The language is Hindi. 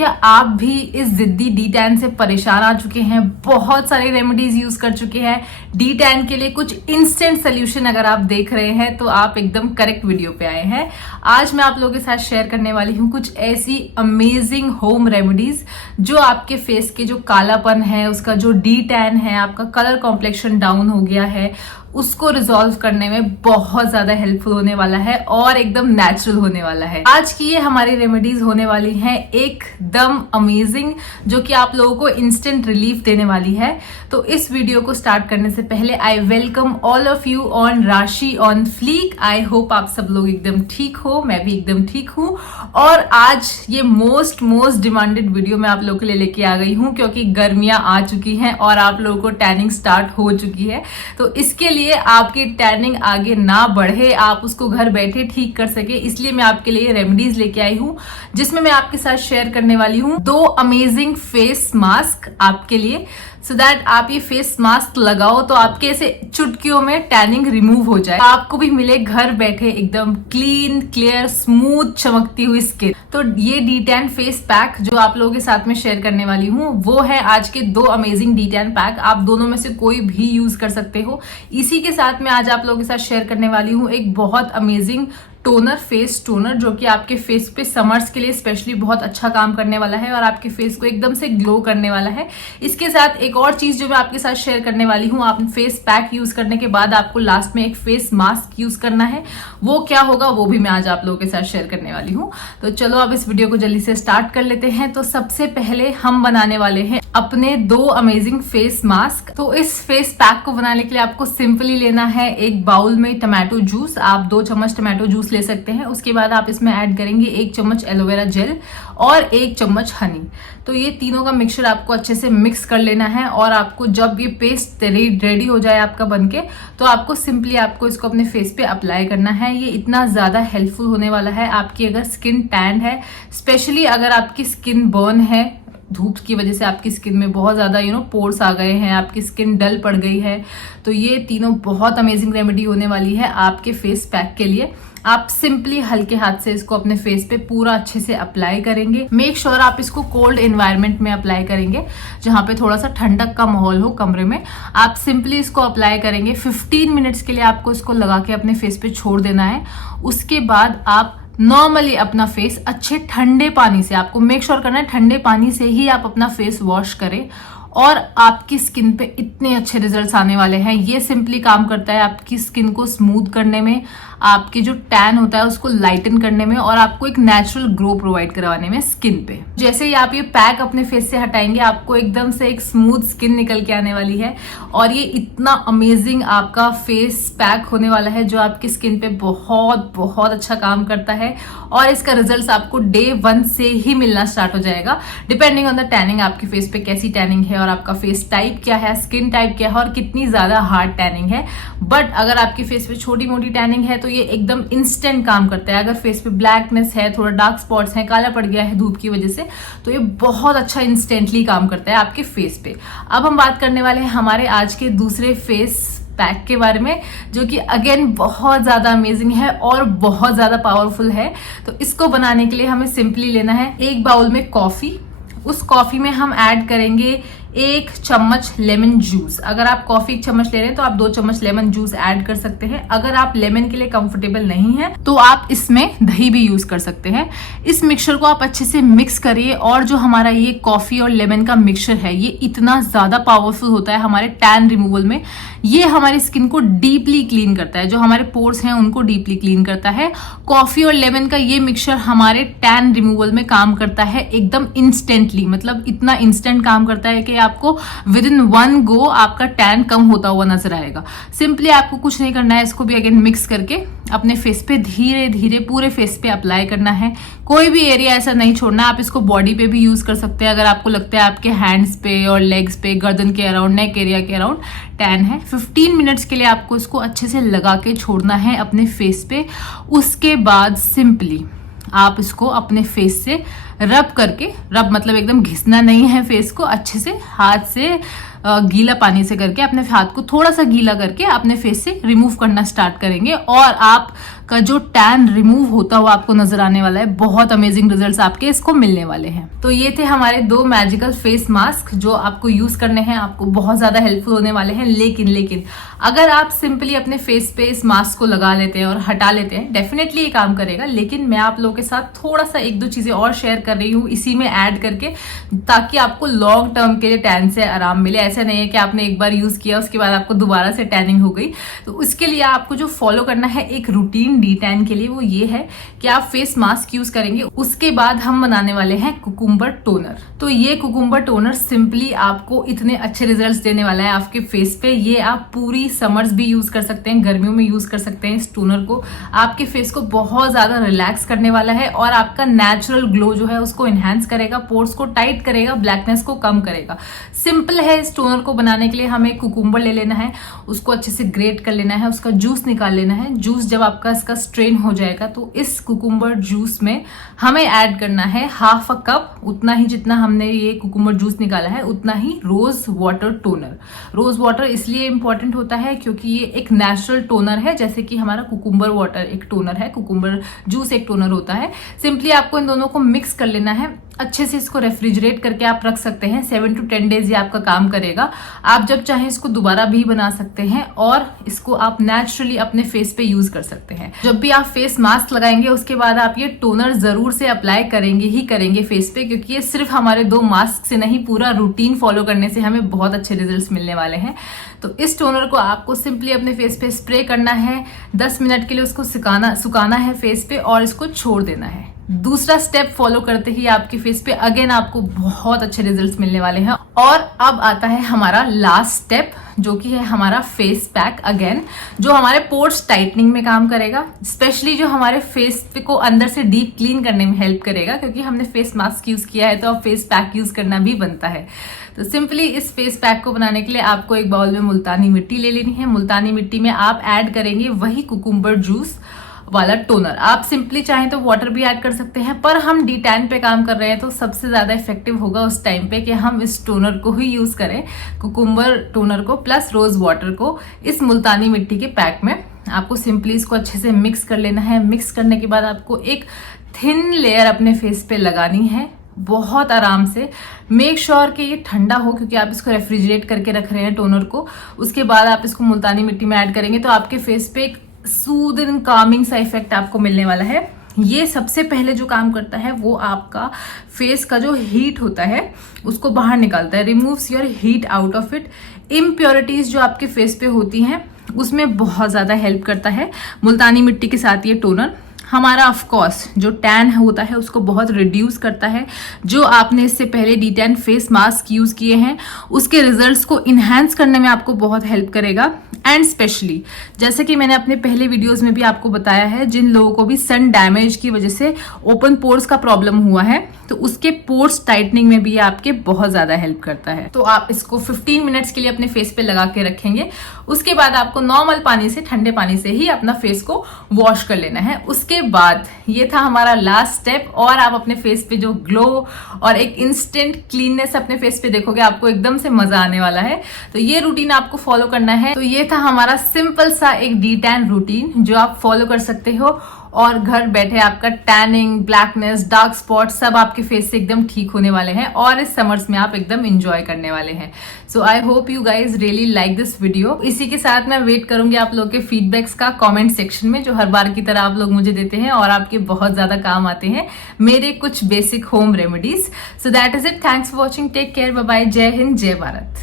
क्या आप भी इस जिद्दी डी टैन से परेशान आ चुके हैं? बहुत सारे रेमेडीज यूज कर चुके हैं डी टैन के लिए कुछ इंस्टेंट सोल्यूशन अगर आप देख रहे हैं तो आप एकदम करेक्ट वीडियो पे आए हैं। आज मैं आप लोगों के साथ शेयर करने वाली हूँ कुछ ऐसी अमेजिंग होम रेमेडीज जो आपके फेस के जो कालापन है, उसका जो डी टैन है, आपका कलर कॉम्प्लेक्शन डाउन हो गया है, उसको रिजॉल्व करने में बहुत ज्यादा हेल्पफुल होने वाला है और एकदम नेचुरल होने वाला है। आज की ये हमारी रेमेडीज होने वाली हैं एकदम अमेजिंग, जो कि आप लोगों को इंस्टेंट रिलीफ देने वाली है। तो इस वीडियो को स्टार्ट करने से पहले I welcome all of you on राशि ऑन फ्लीक। आई होप आप सब लोग एकदम ठीक हो, मैं भी एकदम ठीक हूँ। और आज ये मोस्ट डिमांडेड वीडियो मैं आप लोगों के लिए लेके आ गई हूँ, क्योंकि गर्मियां आ चुकी हैं और आप लोगों को टैनिंग स्टार्ट हो चुकी है। तो इसके लिए आपकी टैनिंग आगे ना बढ़े, आप उसको घर बैठे ठीक कर सके, इसलिए मैं आपके लिए रेमेडीज लेके आई हूँ, जिसमें मैं आपके साथ शेयर करने वाली हूँ 2 अमेजिंग फेस मास्क आपके लिए, सो दैट आप ये फेस मास्क लगाओ तो आपके ऐसे चुटकियों में टैनिंग रिमूव हो जाए, आपको भी मिले घर बैठे एकदम क्लीन, क्लियर, स्मूथ, चमकती हुई स्किन। तो ये डी टैन फेस पैक जो आप लोगों के साथ में शेयर करने वाली हूँ वो है आज के 2 अमेजिंग डी टैन पैक। आप दोनों में से कोई भी यूज कर सकते हो। इसी के साथ में आज आप लोगों के साथ शेयर करने वाली हूँ एक बहुत अमेजिंग टोनर, फेस टोनर, जो कि आपके फेस पे समर्स के लिए स्पेशली बहुत अच्छा काम करने वाला है और आपके फेस को एकदम से ग्लो करने वाला है। इसके साथ एक और चीज जो मैं आपके साथ शेयर करने वाली हूँ, आप फेस पैक यूज करने के बाद आपको लास्ट में एक फेस मास्क यूज करना है। वो क्या होगा वो भी मैं आज आप लोगों के साथ शेयर करने वाली हूँ। तो चलो अब इस वीडियो को जल्दी से स्टार्ट कर लेते हैं। तो सबसे पहले हम बनाने वाले हैं अपने 2 अमेजिंग फेस मास्क। तो इस फेस पैक को बनाने के लिए आपको सिंपली लेना है एक बाउल में टमाटो जूस। आप 2 चम्मच टमाटो जूस ले सकते हैं। उसके बाद आप इसमें ऐड करेंगे 1 चम्मच एलोवेरा जेल और 1 चम्मच हनी। तो ये तीनों का मिक्सचर आपको अच्छे से मिक्स कर लेना है और आपको जब ये पेस्ट रेडी हो जाए आपका बनके, तो आपको सिंपली आपको इसको अपने फेस पे अप्लाई करना है। ये इतना ज्यादा हेल्पफुल होने वाला है आपकी अगर स्किन टैन है, स्पेशली अगर आपकी स्किन बर्न है, धूप की वजह से आपकी स्किन में बहुत ज्यादा पोर्स आ गए हैं, आपकी स्किन डल पड़ गई है, तो ये तीनों बहुत अमेजिंग रेमेडी होने वाली है आपके फेस पैक के लिए। आप सिंपली हल्के हाथ से इसको अपने फेस पे पूरा अच्छे से अप्लाई करेंगे। मेक श्योर आप इसको कोल्ड एनवायरनमेंट में अप्लाई करेंगे, जहां पे थोड़ा सा ठंडक का माहौल हो कमरे में। आप सिंपली इसको अप्लाई करेंगे। 15 मिनट्स के लिए आपको इसको लगा के अपने फेस पे छोड़ देना है। उसके बाद आप नॉर्मली अपना फेस अच्छे ठंडे पानी से, आपको मेक श्योर करना है ठंडे पानी से ही आप अपना फेस वॉश करें, और आपकी स्किन पे इतने अच्छे रिजल्ट्स आने वाले हैं। ये सिंपली काम करता है आपकी स्किन को स्मूथ करने में, आपकी जो टैन होता है उसको लाइटन करने में और आपको एक नेचुरल ग्लो प्रोवाइड करवाने में स्किन पे। जैसे ही आप ये पैक अपने फेस से हटाएंगे, आपको एकदम से एक स्मूथ स्किन निकल के आने वाली है। और ये इतना अमेजिंग आपका फेस पैक होने वाला है जो आपकी स्किन पे बहुत अच्छा काम करता है, और इसका रिजल्ट आपको डे 1 से ही मिलना स्टार्ट हो जाएगा, डिपेंडिंग ऑन द टैनिंग, आपके फेस पे कैसी टैनिंग है और आपका फेस टाइप क्या है, स्किन टाइप क्या है और कितनी ज्यादा हार्ड टैनिंग है। बट अगर आपके फेस पे छोटी मोटी टैनिंग है तो ये एकदम इंस्टेंट काम करता है। अगर फेस पे ब्लैकनेस है, थोड़ा डार्क स्पॉट्स हैं, काला पड़ गया है धूप की वजह से, तो ये बहुत अच्छा इंस्टेंटली काम करता है आपके फेस पे। अब हम बात करने वाले हैं हमारे आज के दूसरे फेस पैक के बारे में, जो कि अगेन बहुत ज्यादा अमेजिंग है और बहुत ज्यादा पावरफुल है। तो इसको बनाने के लिए हमें सिंपली लेना है एक बाउल में कॉफी। उस कॉफी में हम ऐड करेंगे 1 चम्मच लेमन जूस। अगर आप कॉफी 1 चम्मच ले रहे हैं तो आप 2 चम्मच लेमन जूस ऐड कर सकते हैं। अगर आप लेमन के लिए कंफर्टेबल नहीं है तो आप इसमें दही भी यूज कर सकते हैं। इस मिक्सचर को आप अच्छे से मिक्स करिए, और जो हमारा ये कॉफी और लेमन का मिक्सचर है ये इतना ज्यादा पावरफुल होता है हमारे टैन रिमूवल में। ये हमारी स्किन को डीपली क्लीन करता है, जो हमारे पोर्स हैं उनको डीपली क्लीन करता है। कॉफी और लेमन का ये मिक्सचर हमारे टैन रिमूवल में काम करता है एकदम इंस्टेंटली, मतलब इतना इंस्टेंट काम करता है कि आपको विद इन 1 गो आपका टैन कम होता हुआ नजर आएगा। सिंपली आपको कुछ नहीं करना है, इसको भी अगेन मिक्स करके अपने फेस पे धीरे धीरे पूरे फेस पे अप्लाई करना है। कोई भी एरिया ऐसा नहीं छोड़ना। आप इसको बॉडी पे भी यूज कर सकते हैं, अगर आपको लगता है आपके हैंड्स पे और लेग्स पे, गर्दन के अराउंड, नेक एरिया के अराउंड टैन है। 15 मिनट्स के लिए आपको इसको अच्छे से लगा के छोड़ना है अपने फेस पे। उसके बाद सिंपली आप इसको अपने फेस से रब करके, रब मतलब एकदम घिसना नहीं है फेस को, अच्छे से हाथ से गीला पानी से करके अपने हाथ को थोड़ा सा गीला करके अपने फेस से रिमूव करना स्टार्ट करेंगे और आपका जो टैन रिमूव होता हुआ आपको नजर आने वाला है। बहुत अमेजिंग रिजल्ट्स आपके इसको मिलने वाले हैं। तो ये थे हमारे 2 मैजिकल फेस मास्क जो आपको यूज करने हैं, आपको बहुत ज्यादा हेल्पफुल होने वाले हैं। लेकिन अगर आप सिंपली अपने फेस पे इस मास्क को लगा लेते हैं और हटा लेते हैं, डेफिनेटली ये काम करेगा। लेकिन मैं आप लोगों के साथ थोड़ा सा 1-2 चीजें और शेयर कर रही हूँ इसी में ऐड करके, ताकि आपको लॉन्ग टर्म के लिए टैन से आराम मिले। ऐसा नहीं है कि आपने एक बार यूज किया उसके बाद आपको दोबारा से टैनिंग हो गई। तो उसके लिए आपको जो फॉलो करना है एक रूटीन डी टैन के लिए, वो ये है कि आप फेस मास्क यूज करेंगे, उसके बाद हम बनाने वाले हैं कुकुम्बर टोनर। तो ये कुकुम्बर टोनर सिंपली आपको इतने अच्छे रिजल्ट्स देने वाला है आपके फेस पे। ये आप पूरी समर्स भी यूज कर सकते हैं, गर्मियों में यूज कर सकते हैं। इस टोनर को आपके फेस को बहुत ज्यादा रिलैक्स करने वाला है और आपका नेचुरल ग्लो जो है उसको इनहेंस करेगा, पोर्स को टाइट करेगा, ब्लैकनेस को कम करेगा। सिंपल है। इस टोनर को बनाने के लिए हमें कुकुम्बर ले लेना है, उसको अच्छे से ग्रेट कर लेना है, उसका जूस निकाल लेना है। जूस जब आपका इसका स्ट्रेन हो जाएगा तो इस कुकुम्बर जूस में हमें ऐड करना है 1/2 कप, उतना ही जितना हमने ये कुकुम्बर जूस निकाला है उतना ही rose water toner. Rose water इसलिए इंपॉर्टेंट होता है क्योंकि ये एक नेचुरल टोनर है, जैसे कि हमारा कुकुम्बर वाटर एक टोनर है, कुकुम्बर जूस एक टोनर होता है। सिंपली आपको इन दोनों को मिक्स कर लेना है अच्छे से। इसको रेफ्रिजरेट करके आप रख सकते हैं, 7 to 10 डेज ये आपका काम करेगा। आप जब चाहें इसको दोबारा भी बना सकते हैं और इसको आप नेचुरली अपने फेस पे यूज कर सकते हैं। जब भी आप फेस मास्क लगाएंगे उसके बाद आप ये टोनर जरूर से अप्लाई करेंगे ही करेंगे फेस पे, क्योंकि ये सिर्फ हमारे 2 मास्क से नहीं, पूरा रूटीन फॉलो करने से हमें बहुत अच्छे रिजल्ट्स मिलने वाले हैं। तो इस टोनर को आपको सिंपली अपने फेस पे स्प्रे करना है, 10 मिनट के लिए उसको सुखाना है फेस पे और इसको छोड़ देना है। दूसरा स्टेप फॉलो करते ही आपके फेस पे अगेन आपको बहुत अच्छे रिजल्ट्स मिलने वाले हैं। और अब आता है हमारा लास्ट स्टेप, जो कि है हमारा फेस पैक अगेन, जो हमारे पोर्स टाइटनिंग में काम करेगा, स्पेशली जो हमारे फेस को अंदर से डीप क्लीन करने में हेल्प करेगा। क्योंकि हमने फेस मास्क यूज किया है तो अब फेस पैक यूज करना भी बनता है। तो सिंपली इस फेस पैक को बनाने के लिए आपको एक बाउल में मुल्तानी मिट्टी ले लेनी है। मुल्तानी मिट्टी में आप ऐड करेंगे वही कुकुम्बर जूस वाला टोनर। आप सिंपली चाहें तो वाटर भी ऐड कर सकते हैं, पर हम डी टैन पे काम कर रहे हैं तो सबसे ज्यादा इफेक्टिव होगा उस टाइम पे कि हम इस टोनर को ही यूज करें, कुकुम्बर टोनर को प्लस रोज वाटर को इस मुल्तानी मिट्टी के पैक में। आपको सिंपली इसको अच्छे से मिक्स कर लेना है। मिक्स करने के बाद आपको एक थिन लेयर अपने फेस पे लगानी है, बहुत आराम से। मेक श्योर कि ये ठंडा हो, क्योंकि आप इसको रेफ्रिजरेट करके रख रहे हैं टोनर को। उसके बाद आप इसको मुल्तानी मिट्टी में ऐड करेंगे तो आपके फेस पे एक सूदिंग कामिंग सा इफेक्ट आपको मिलने वाला है। ये सबसे पहले जो काम करता है वो आपका फेस का जो हीट होता है उसको बाहर निकालता है, removes your heat out of it. Impurities जो आपके फेस पे होती हैं उसमें बहुत ज्यादा हेल्प करता है मुल्तानी मिट्टी के साथ ये टोनर। हमारा ऑफ कोर्स जो टैन होता है उसको बहुत रिड्यूस करता है। जो आपने इससे पहले D tan face mask use किए हैं उसके रिजल्ट्स को इनहेंस करने में आपको बहुत हेल्प करेगा। एंड स्पेशली जैसे कि मैंने अपने पहले वीडियोस में भी आपको बताया है, जिन लोगों को भी सन डैमेज की वजह से ओपन पोर्स का प्रॉब्लम हुआ है तो उसके पोर्स टाइटनिंग में भी आपके बहुत ज्यादा हेल्प करता है। तो आप इसको 15 मिनट्स के लिए अपने फेस पे लगा के रखेंगे। उसके बाद आपको नॉर्मल पानी से, ठंडे पानी से ही अपना फेस को वॉश कर लेना है। उसके बाद ये था हमारा लास्ट स्टेप और आप अपने फेस पे जो ग्लो और एक इंस्टेंट क्लीननेस अपने फेस पे देखोगे, आपको एकदम से मजा आने वाला है। तो ये रूटीन आपको फॉलो करना है। तो ये था हमारा सिंपल सा एक डी टैन रूटीन जो आप फॉलो कर सकते हो और घर बैठे आपका टैनिंग, ब्लैकनेस, डार्क स्पॉट सब आपके फेस से एकदम ठीक होने वाले हैं और इस समर्स में आप एकदम एंजॉय करने वाले हैं। So I hope you guys really like this video. इसी के साथ मैं वेट करूंगी आप लोग के फीडबैक्स का कमेंट सेक्शन में, जो हर बार की तरह आप लोग मुझे देते हैं और आपके बहुत ज्यादा काम आते हैं मेरे कुछ basic home remedies. So that is it. Thanks for watching. Take care. Bye bye. जय हिंद, जय भारत।